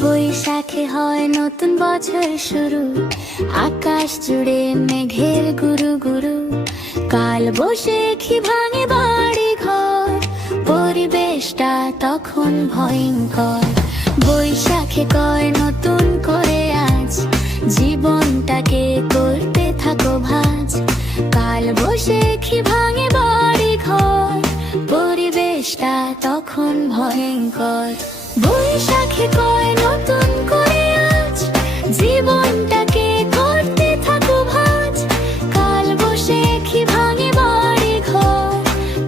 বৈশাখে হয় নতুন বছর শুরু, আকাশ জুড়ে মেঘের গুরু গুরু। কাল বৈশাখী ভাঙে বাড়ি ঘর, পরিবেশটা তখন ভয়ঙ্কর। বৈশাখে কয় নতুন করে আজ, জীবনটাকে করতে থাকো ভাঁজ। কাল বৈশাখী ভাঙে বাড়ি ঘর, পরিবেশটা তখন ভয়ঙ্কর। বৈশাখে কয় নতুন করে আজ, জীবনটাকে করতে থাকো ভাঁজ। কাল বৈশাখী ভাঙে বাড়ি ঘর,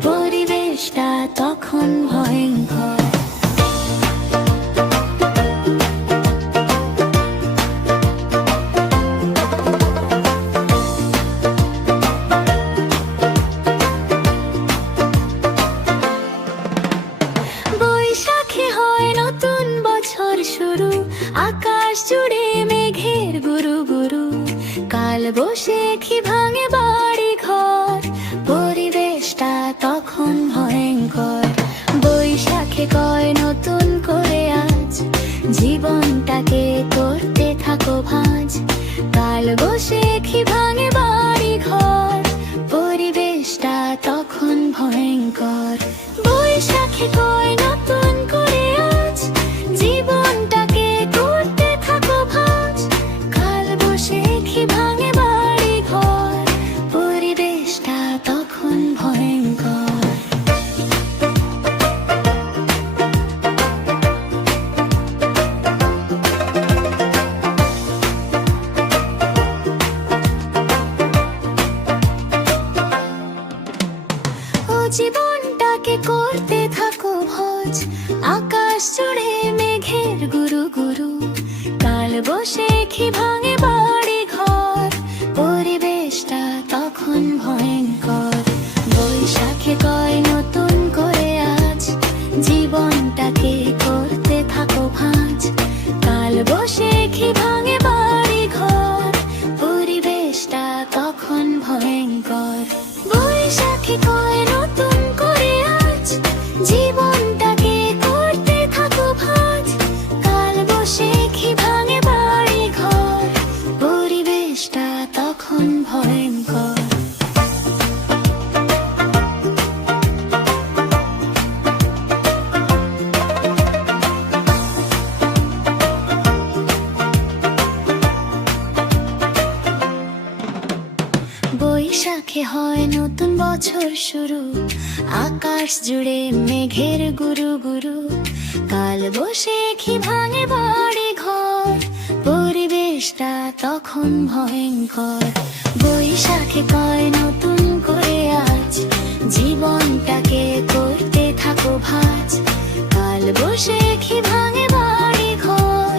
পরিবেশটা তখন ভয়ঙ্কর। বৈশাখে হয় নতুন বছর শুরু, আকাশ জুড়ে মেঘের গুরু গুরু। কাল বৈশাখী ভাঙে বাড়ি ঘর, পরিবেশটা তখন ভয়ঙ্কর। বৈশাখে কয় নতুন করে আজ, জীবনটাকে করতে থাকো ভাঁজ। কাল বৈশাখী ভাঙে বাড়ি ঘর, পরিবেশটা তখন ভয়ঙ্কর। বৈশাখে কয় নতুন করে আজ, জীবনটাকে করতে থাকো ভাঁজ। কাল বৈশাখী ভাঙে বাড়ি ঘর, পরিবেশটা তখন ভয়ঙ্কর। ও জীবনটাকে করতে থাকো ভোজ, আকাশ জুড়ে মেঘের গুরু গুরু। কাল বৈশাখী ভাঙে বাড়ি ঘর, পরিবেশটা তখন ভয়ঙ্কর। বৈশাখে কয় নতুন করে আজ, জীবনটাকে করতে থাকো ভাঁজ। কাল বৈশাখী ভাঙে বাড়ি ঘর, পরিবেশটা তখন ভয়ঙ্কর। বৈশাখী কয় নতুন করে আজ, জীবনটাকে করতে থাকো ভাঁজ। কাল বৈশাখী ভাঙে বাড়ি ঘর, পরিবেশটা তখন ভয়ঙ্কর। বৈশাখে হয় নতুন বছর শুরু, আকাশ জুড়ে মেঘের গুরু গুরু। কাল বৈশাখী ভাঙে বাড়ি ঘর, পরিবেশটা তখন ভয়ঙ্কর। বৈশাখে কয় নতুন করে আজ, জীবনটাকে করতে থাকো ভাঁজ। কাল বৈশাখী ভাঙে বাড়ি ঘর,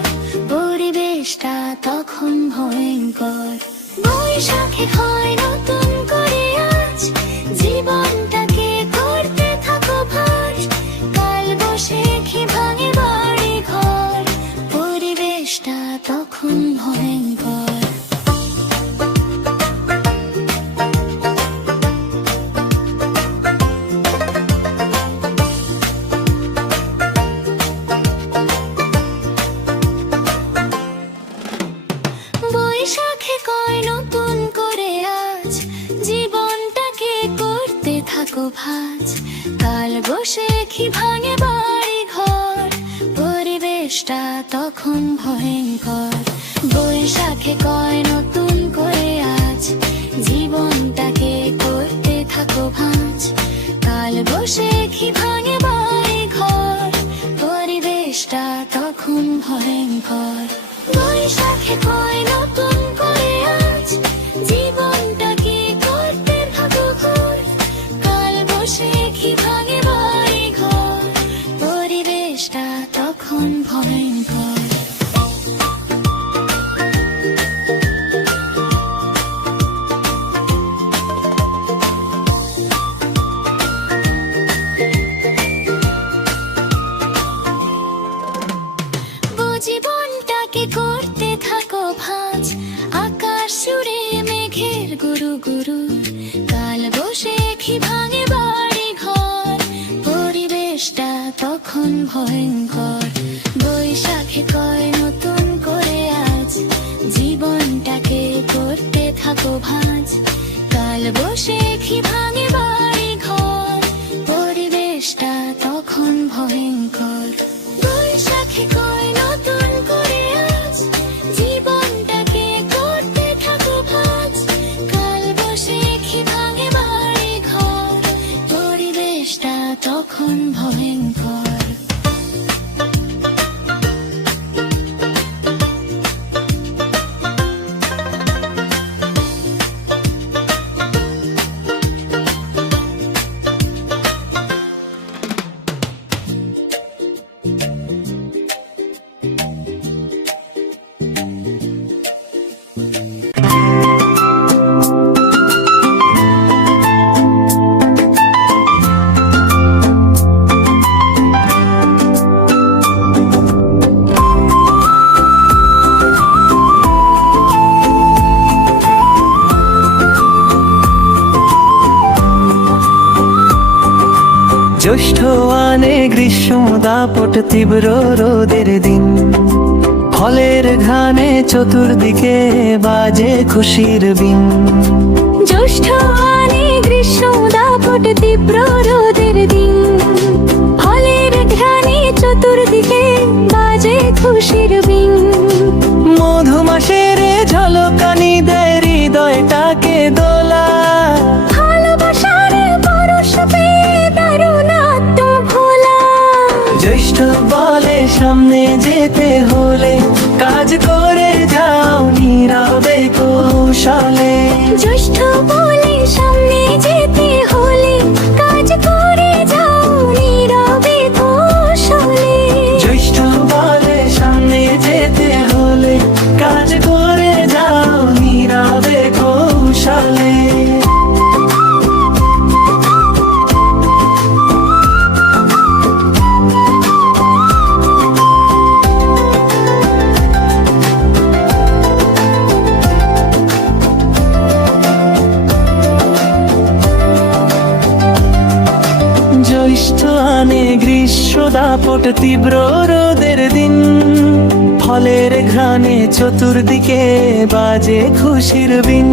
পরিবেশটা তখন ভয়ঙ্কর। বৈশাখে হয় নতুন করে আজ, জীবনটাকে করতে থাকো ভাঁজ। কাল বৈশাখী ভাঙে বাড়ি ঘর, পরিবেশটা তখন ভয়ঙ্কর। বৈশাখে কয় নতুন করে আজ, জীবনটাকে করতে থাকো ভাঁজ। কাল বৈশাখী ভাঙে বাড়ি ঘর, পরিবেশটা তখন ভয়ঙ্কর। বৈশাখে কয় নতুন করে আজ, জীবনটাকে করতে থাকো ভাঁজ। কাল বৈশাখী ভাঙে বাড়ি ঘর, পরিবেশটা তখন ভয়ঙ্কর। বৈশাখে কয় নতুন করে আজ, জীবনটাকে করতে থাকো ভাঁজ। কাল বৈশাখী ভাঙে বাড়ি ঘর, পরিবেশটা তখন ভয়ঙ্কর। জীবনটাকে করতে থাকো ভাঁজ, আকাশ জুড়ে মেঘের গুরু গুরু। কাল বৈশাখী ভাঙে বাড়ি ঘর, পরিবেশটা তখন ভয়ঙ্কর। বৈশাখে কয় নতুন করে আজ জীবনটাকে করতে থাকো ভাঁজ। কাল বৈশাখী ভাঙে বাড়ি ঘর, পরিবেশটা তখন ভয়ঙ্কর। বৈশাখী কয় নতুন করে আজ জীবনটাকে করতে থাকো ভাঁজ। কাল বৈশাখী ভাঙে বাড়ি ঘর, পরিবেশটা তখন ভয়ঙ্কর। জ্যৈষ্ঠ আনে গ্রীষ্ম দাপট তীব্র রোদের দিন, ফলের ঘ্রাণে চতুর্দিকে বাজে খুশির বিন। জ্যৈষ্ঠ আনে গ্রীষ্ম দাপট তীব্র রোদের দিন, ফলের ঘ্রাণে চতুর্দিকে বাজে খুশির বিন। মধুমাসের ঝলকানি দেয় হৃদয়টাকে দোলা, ভালোবাসার পরশ পেয়ে দারুণ আত্মভোলা। জ্যৈষ্ঠ বলে সামনে যেতে হলে কাজ করে যাও নীরবে কৌশলে। জ্যৈষ্ঠ বলে সামনে যেতে হলে কাজ করে যাও নীরবে কৌশলে। জ্যৈষ্ঠ বলে সামনে যেতে হলে কাজ করে যাও নীরবে কৌশলে। জ্যৈষ্ঠ আনে গ্রীষ্ম দাপট তীব্র রোদের দিন, ফলের ঘ্রাণে চতুর্দিকে বাজে খুশির বিন।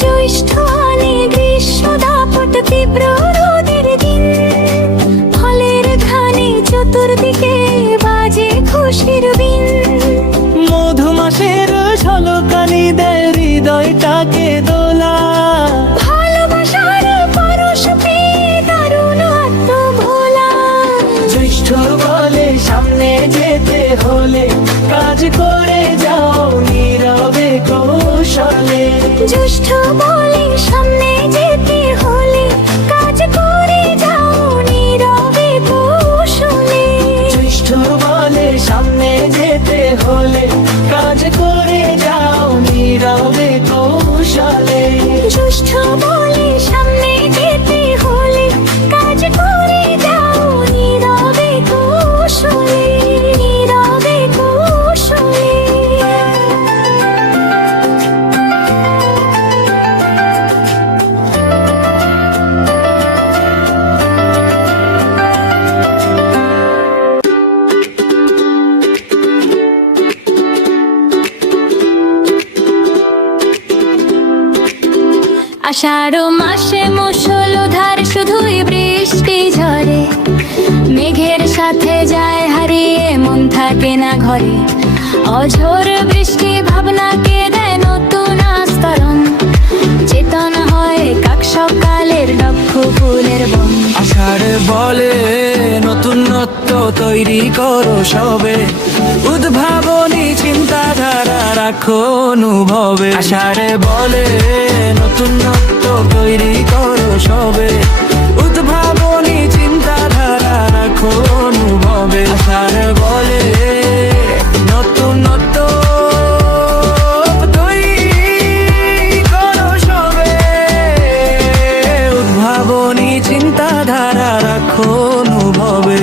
জ্যৈষ্ঠ আনে গ্রীষ্ম দাপট তীব্র রোদের দিন, ফলের ঘ্রাণে চতুর্দিকে বাজে খুশির বিন। মধুমাসের ঝলকানি দেয় হৃদয়টাকে দোলা, ভালোবাসার পরশ পেয়ে দারুণ আত্মভোলা। জ্যৈষ্ঠ বলে সামনে যেতে হলে কাজ করে যাও নীরবে কৌশলে। জ্যৈষ্ঠ বলে সামনে যেতে হলে কাজ করে যাও নীরবে কৌশলে। জ্যৈষ্ঠ বলে সামনে যেতে হলে কাজ করে যাও নীরবে কৌশলে। জ্যৈষ্ঠ বলে সামনে যেতে হলে কাজ করে যাও নীরবে কৌশলে, নীরবে কৌশলে। আষাঢ় মাসে মুষলধার শুধুই বৃষ্টি ঝরে, মেঘের সাথে যায় হারিয়ে মন থাকে না ঘরে। অঝোর বৃষ্টি ভাবনাকে দেয় নতুন আস্তরণ, চেতন হয় কাক সকালের দক্ষ ফুলের বন। আষাঢ় বলে নতুনত্ব তৈরি করো সবে, উদ্ভাবনী চিন্তাধারা রাখো অনুভবে। আষাঢ় বলে নতুনত্ব তৈরি করো সবে, উদ্ভাবনী চিন্তাধারা রাখো অনুভবে। আষাঢ় বলে নতুনত্ব তৈরি করো সবে, উদ্ভাবনী চিন্তাধারা রাখো অনুভবে।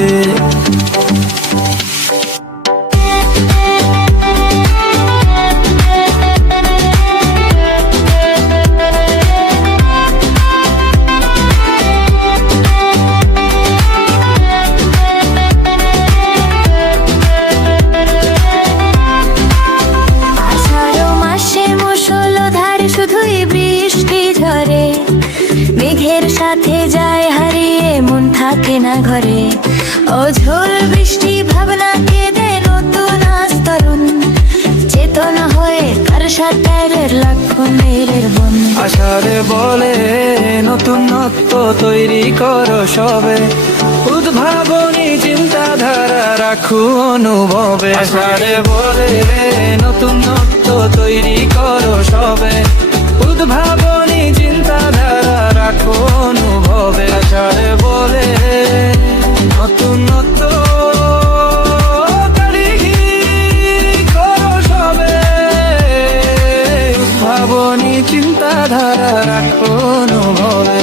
মেঘের সাথে যায় হারিয়ে মন থাকে না ঘরে। অঝোর বৃষ্টি ভাবনা কেঁদে নতুন আস্তরণ, চেতনা হয়ে কার সাথের লক্ষণের বন। আষাঢ়ে বলে নতুনত্ব তৈরি করো সবে, উদ্ভাবনী চিন্তাধারা রাখো অনুভবে। আষাঢ়ে বলে নতুনত্ব তৈরি করো সবে, উদ্ভাবনী চিন্তাধারা রাখো অনুভবে। আষাঢ়ে বলে নতুনত্ব তৈরি করো সবে, উদ্ভাবনী চিন্তাধারা রাখো অনুভবে।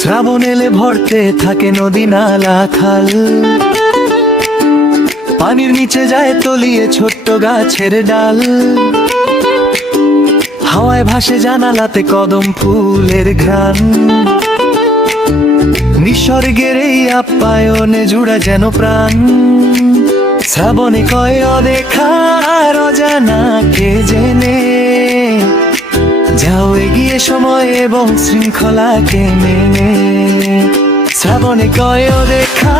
শ্রাবণ এলে ভরতে থাকে নদী নালা খাল, পানির নিচে যায় তলিয়ে ছোট্ট গাছের ডাল। হাওয়ায় ভাসে জানালাতে কদম ফুলের ঘ্রাণ, নিসর্গের এই আপ্যায়নে জুড়া যেন প্রাণ। শ্রাবণে কয় অদেখা আর অজানা কে জেনে, যাও এগিয়ে সময় এবং শৃঙ্খলাকে মেনে। শ্রাবণে কয় অদেখা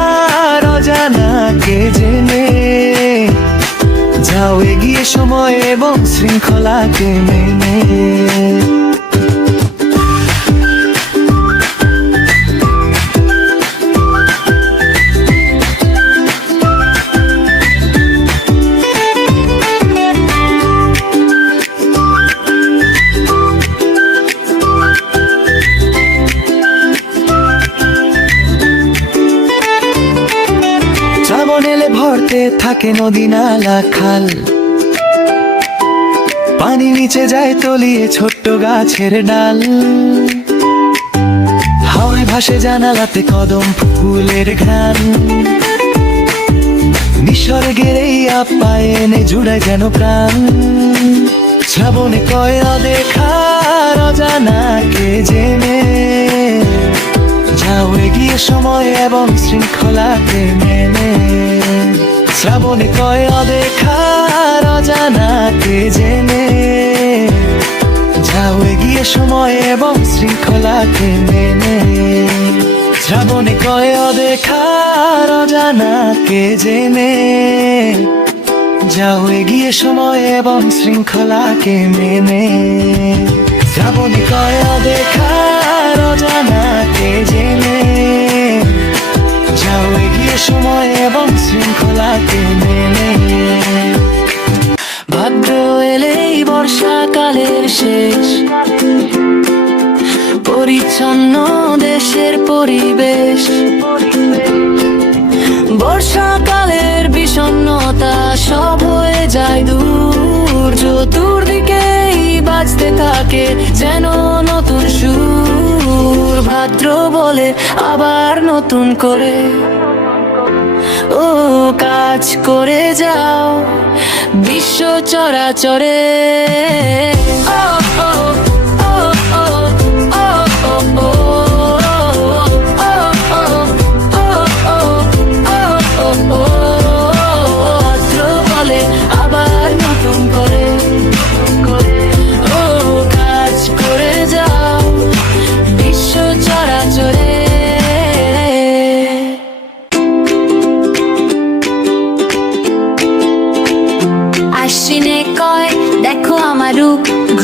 আর অজানা কে জেনে, যাও এগিয়ে সময় এবং শৃঙ্খলাকে মেনে। ভরতে থাকে নদী নালা খাল, পানি নিচে যায় তলিয়ে ছোট্ট গাছের ডাল। হাওয়ায় ভাসে জানালাতে কদম ফুলের ঘ্রাণ, নিসর্গের এই আপ্যায়নে জুড়ে যেন প্রাণ। শ্রাবণে কয় অদেখা আর অজানা কে জেনে, যাও এগিয়ে সময় এবং শৃঙ্খলাকে মেনে। শ্রাবণে কয় অদেখা আর অজানা কে জেনে, যাও এগিয়ে সময় এবং শৃঙ্খলাকে মেনে। শ্রাবণে কয় অদেখা আর অজানা কে জেনে, যাও এগিয়ে সময় এবং শৃঙ্খলাকে মেনে। শ্রাবণে কয় অদেখা আর অজানা কে জেনে, যাও এগিয়ে সময় এবং শৃঙ্খলাকে মেনে। ভাদ্র এলেই বর্ষাকালের শেষ, পরিচ্ছন্ন দেশের পরিবেশ। বর্ষাকালের বিষণ্ণতা সব হয়ে যায় দূর, চতুর্দিকেই বাজতে থাকে যেন নতুন সুর। ভাদ্র বলে আবার নতুন করে, ও কাজ করে যাও বিশ্ব চরাচরে।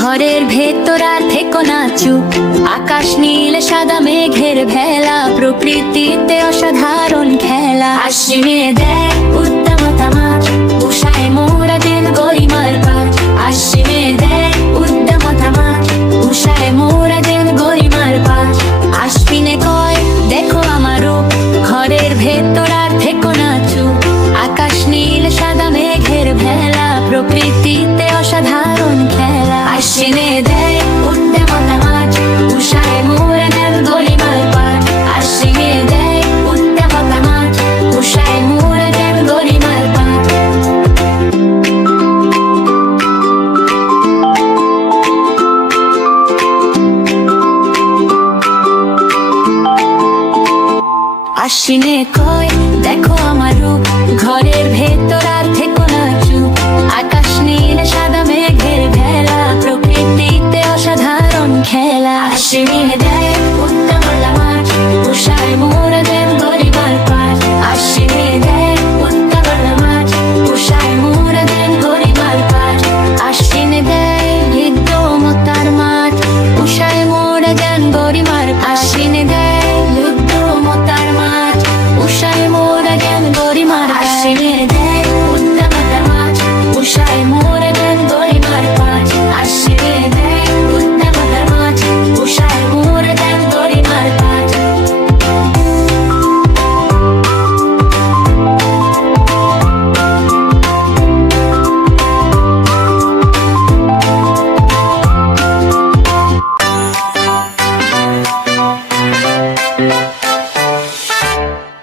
ঘরের ভেতরা থেকো না চুপ, আকাশ নীল সাদা মেঘের ভেলা, প্রকৃতিতে অসাধারণ খেলা। আশ্বিনে দেখ উদ্দামতা মাছ, উষায় মোরা দিন গরিমার পাঠ। আশ্বিনে দেখ উদ্দামতা মাছ, উষায় মোরা দিন গরিমার পাঠ। আশ্বিনে কয় দেখো আমার রূপ, ঘরের ভেতরা থেকো না চুপ, আকাশ নীল সাদা মেঘের ভেলা, প্রকৃতিতে আশ্বিনে কয় দেখো আমার রূপ, ঘরের ভেতর আর থেকো না চুপ। আকাশ নীল সাদা মেঘের ভেলা, প্রকৃতিতে অসাধারণ খেলা। আশ্বিনে দেয় উত্তমলা মাঠ, উষায় মোরা দেন গরিবার পাঠ। আশ্বিনে দেয় উত্তমলা মাঠ, উষায় মোরা দেন গরিবার পাঠ। আশ্বিনে দেয় হৃদয়মতার মাঠ, উষায় মোরা দেন গরিমার। আশ্বিনে দেয় হৃদয়মতার মাঠ, উষায় মোরা দেন গরিমার। আশ্বিনে দেয় উত্তমলা মাঠ, উষায় মোরা দেন গরিমার পাঠ। আশ্বিনে দেয় উত্তমলা মাঠ, উষায় মোরা দেন গরিমার পাঠ।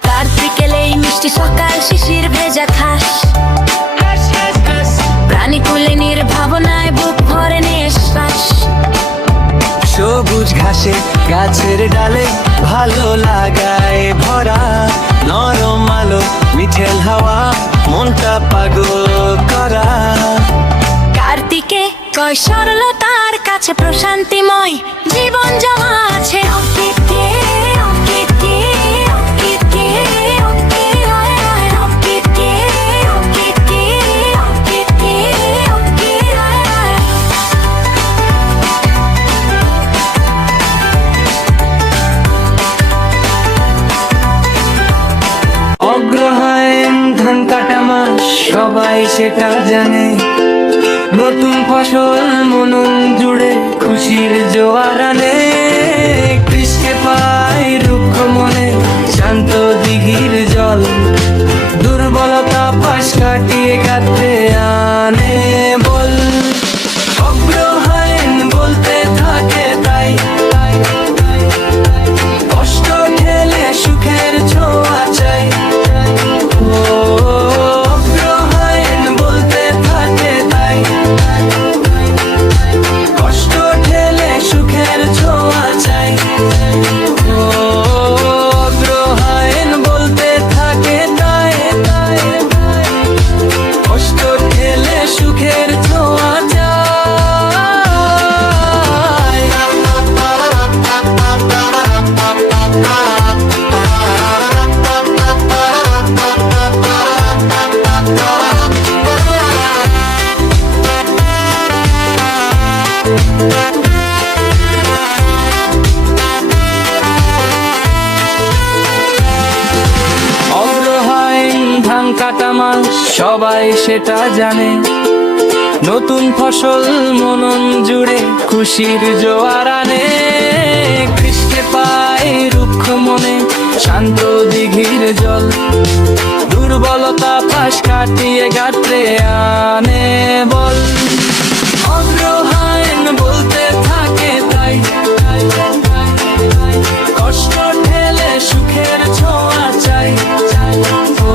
কার্তিকেলে এই মিষ্টি সকাল, শিশির ভেজা খাস, প্রাণী কুলে নির্ভাবনায় বুক ভরে নিঃশ্বাস। সবুজ ঘাসে গাছের ডালে ভালো লাগায় ভরা, নরম আলো মিঠেল হাওয়া মনটা পাগল করা। কার্তিকে কয় সরলতার কাছে প্রশান্তিময়, জীবন জমা আছে অঙ্কিতে, অঙ্কিতে, অঙ্কিতে, অঙ্কিতে, অঙ্কিতে, অঙ্কিতে, অঙ্কিতে, অঙ্কিতে। অগ্রহায়ণ ধান কাটা মাস, সবাই সেটা জানে। নতুন ফসল মনন জুড়ে খুশির জোয়ার আনে। কৃষকে পায় রুক্ষ মনে শান্ত দিঘির জল, দুর্বলতা পাশ কাটিয়ে কাটতে আনে বল। অগ্রহায়ণ বলতে থাকে তাই, কষ্ট ঠেলে সুখের ছোঁয়া চাই। ও অগ্রহায়ণ বলতে থাকে তাই, কষ্ট ঠেলে সুখের ছোঁয়া চাই। ও অগ্রহায়ণ বলতে থাকে তাই, কষ্ট ঠেলে সুখের ছোঁয়া চাই। অগ্রহায়ণ ধান কাটা মাস, সবাই সেটা জানে। নতুন ফসল মনন জুড়ে খুশির জোয়ার আনে। কৃষকে পায় রুক্ষ মনে শান্ত দিঘির জল, দুর্বলতা পাশ কাটিয়ে গাত্রে আনে বল। অগ্রহায়ণ বলতে থাকে তাই, কষ্ট ঠেলে সুখের ছোঁয়া চাই। ও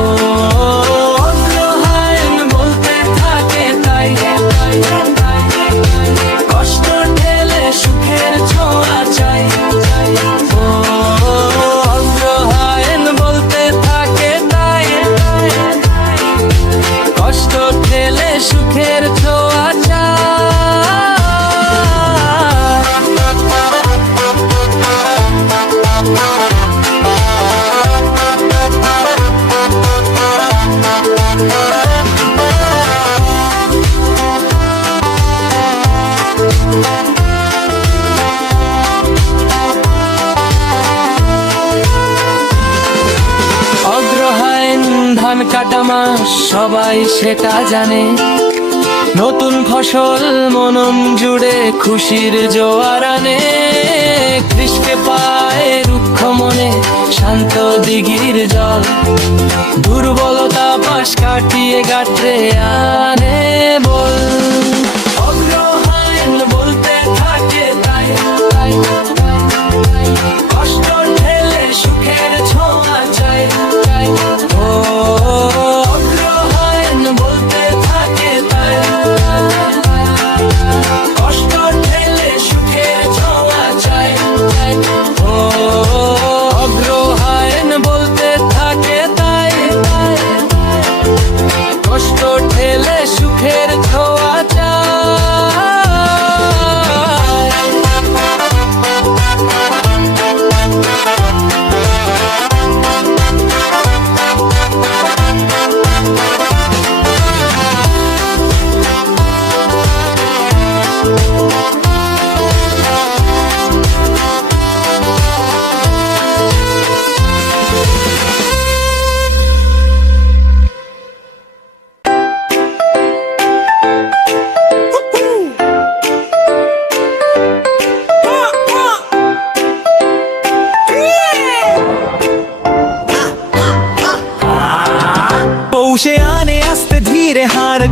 অগ্রহায়ণ বলতে থাকে তাই, কষ্ট ঠেলে সুখের ছোঁয়া চাই। ও অগ্রহায়ণ বলতে থাকে তাই, কষ্ট ঠেলে সুখের ছোঁয়া চাই। অগ্রহায়ণ ধান কাটা মাস, সবাই সেটা জানে। নতুন ফসল মনন জুড়ে খুশির জোয়ার আনে। কৃষকে পায় রুক্ষ মনে শান্ত দিঘির জল, দুর্বলতা পাশ কাটিয়ে গাত্রে আনে বল। অগ্রহায়ণ বলতে থাকে তাই, কষ্ট ঠেলে সুখের ছোঁয়া চাই। ও অগ্রহায়ণ বলতে থাকে তাই, কষ্ট ঠেলে সুখের ছোঁয়া চাই। ও অগ্রহায়ণ বলতে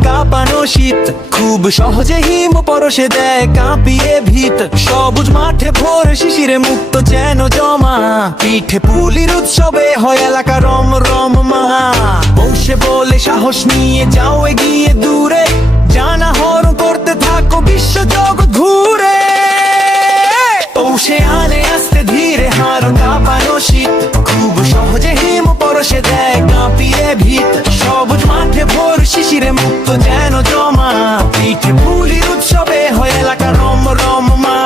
কাঁপানো শীত, খুব সহজে হিম পরশে দেয় কাঁপিয়ে ভিত। সবুজ মাঠে ভোর শিশিরে মুক্ত যেন জমা, পিঠে পুলির উৎসবে হয় এলাকা রম রম মা। বসে বলে সাহস নিয়ে যাও এগিয়ে দূরে, জানা হরণ করতে থাকো বিশ্ব জগৎ ঘুরে। পৌষে আনে আস্তে ধীরে হারণ কাঁপানো শীত, খুব সহজে হিম পরশে দেয় কাঁপিয়ে ভিত। সবুজ মাঠে ভোর শিশিরে মুক্ত যেন জমা, পিঠে পুলির উৎসবে হয় এলাকা রম রম মা।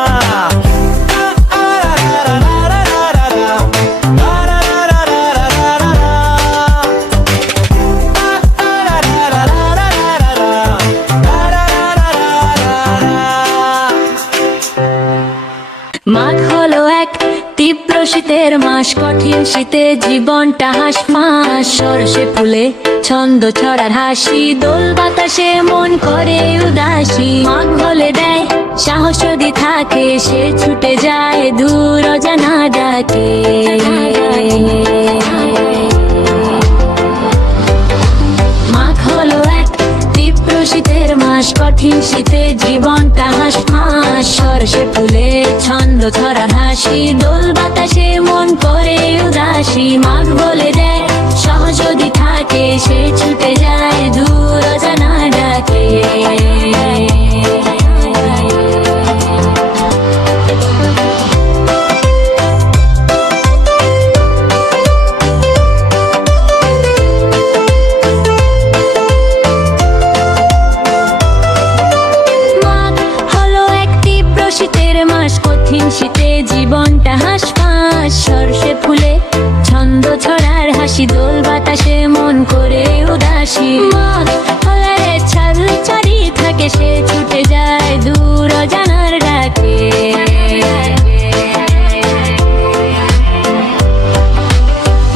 মাঘ হলো এক তীব্র শীতের মাস, কঠিন শীতে জীবনটা হাঁসফাঁস। সরষে ফুলে ছন্দ ছড়ার হাসি, দোল বাতাসে মন করে উদাসী। মাঘ হলে দেয় সাহস যদি থাকে, সে ছুটে যায় দূর অজানা ডাকে। মাঘ হলো এক তীব্র শীতের মাস, কঠিন শীতে জীবনটা হাঁসফাঁস। সরষে ফুলে ছন্দ ছড়ার হাসি, দোল বাতাসে মন করে উদাসী। মাঘ বলে দেয় সাহস যদি থাকে, সে ছুটে যায় দূর অজানা ডাকে। কঠিন শীতে জীবনটা হাঁসফাঁস। সরষে ফুলে ছন্দ ছড়ার হাসি, দোল বাতাসে মন করে উদাসী। মাঘ হলে ছাল চারি থাকে, সে ছুটে যায় দূর অজানার ডাকে।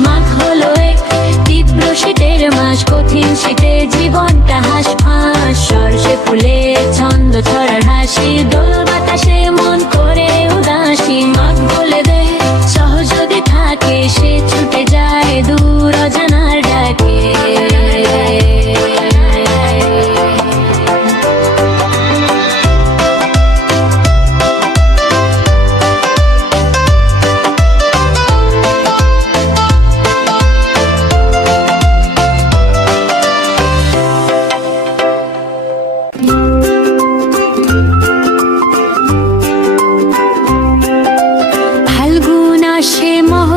মাঘ হলো এক তীব্র শীতের মাস, কঠিন শীতে জীবনটা হাঁসফাঁস। সরষে ফুলে ছন্দ ছড়ার হাসি, দোল বাতাসে মন করে উদাসী। মাঘ বলে দেয় সহজ যদি থাকে, সে ছুটে যায় দূর অজানার ডাকে।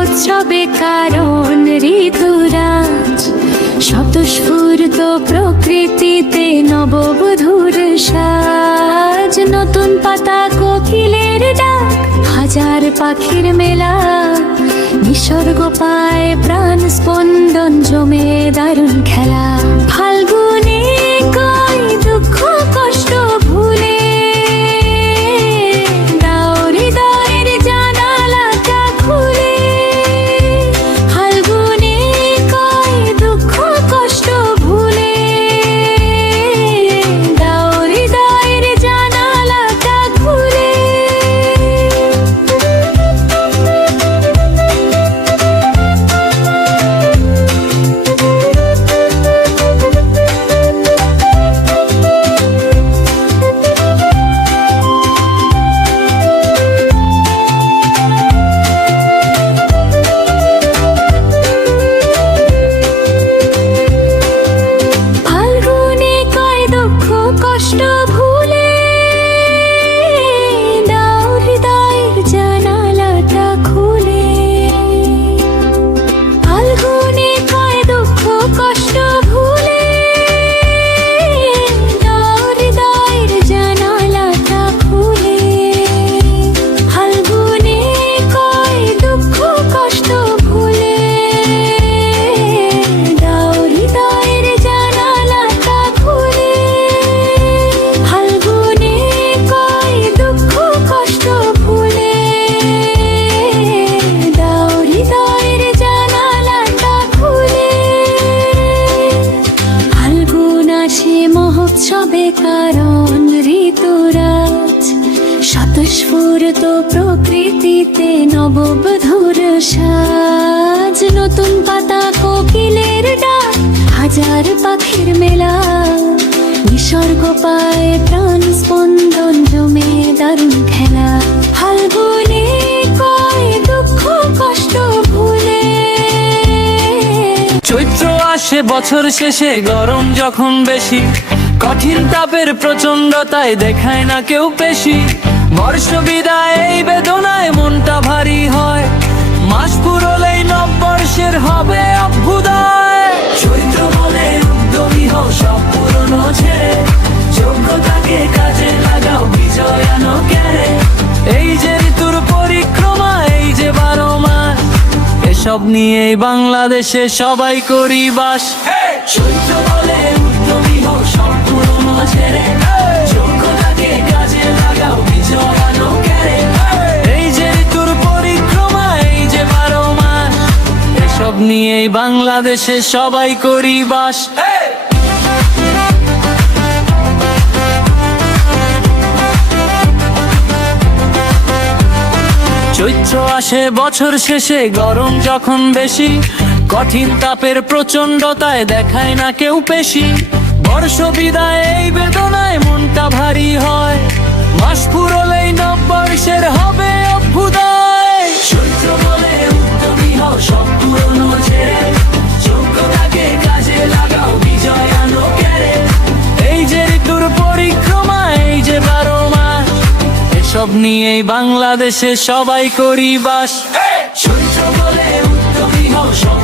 উৎসবে কারণ ঋতুরাজ, স্বতঃস্ফূর্ত প্রকৃতিতে নববধূর সাজ। নতুন পাতা কোকিলের ডাক, হাজার পাখির মেলা, নিসর্গ পায় প্রাণ স্পন্দন, জমে দারুণ খেলা। ফাল্গুনে কয় দুঃখ কষ্ট ভুলে, স্বতঃস্ফূর্ত প্রকৃতিতে নববধূর সাজ। নতুন পাতা কোকিলের ডাক, হাজার পাখির মেলা, নিসর্গ পায় প্রাণ স্পন্দন জমে দারুণ খেলা ফাল্গুনে কয় দুঃখ কষ্ট ভুলে চৈত্র আসে বছর শেষে গরম যখন বেশি কঠিন তাপের প্রচন্ডতায় দেখায় না কেউ পেশি বর্ষ বিদায় এই বেদনায় মনটা ভারী হয় মাস পুরলেই নববর্ষের হবে অভ্যুদয় চৈত্র বলে উদ্যমী হও সব পুরনো ছেড়ে যোগ্যতাকে কাজে লাগাও বিজয় আনো কেড়ে এই যে ঋতুর পরিক্রমা এই যে 12 মাস এসব নিয়েই বাংলাদেশে সবাই করি বাস চৈত্র বলে উদ্যমী হও সব পুরনো ছেড়ে যোগ্যতাকে কাজে লাগাও বিজয় আনো কেড়ে এই যে ঋতুর পরিক্রমা এই যে 12 মাস এসব নিয়েই বাংলাদেশে সবাই করি বাস চৈত্র আসে বছর শেষে গরম যখন বেশি কঠিন তাপের প্রচন্ডতায় দেখায় না কেউ পেশি বর্ষ বিদায় এই বেদনায় মনটা ভারী হয় মাস পুরলেই নববর্ষের হবে অভ্যুদয় চৈত্র বলে উদ্যমী হও সব পুরনো ছেড়ে যোগ্যতাকে কাজে লাগাও বিজয় আনো কেড়ে এই যে ঋতুর পরিক্রমা এই যে 12 মাস এসব নিয়েই বাংলাদেশে সবাই করি বাস চৈত্র বলে উদ্যমী হও সব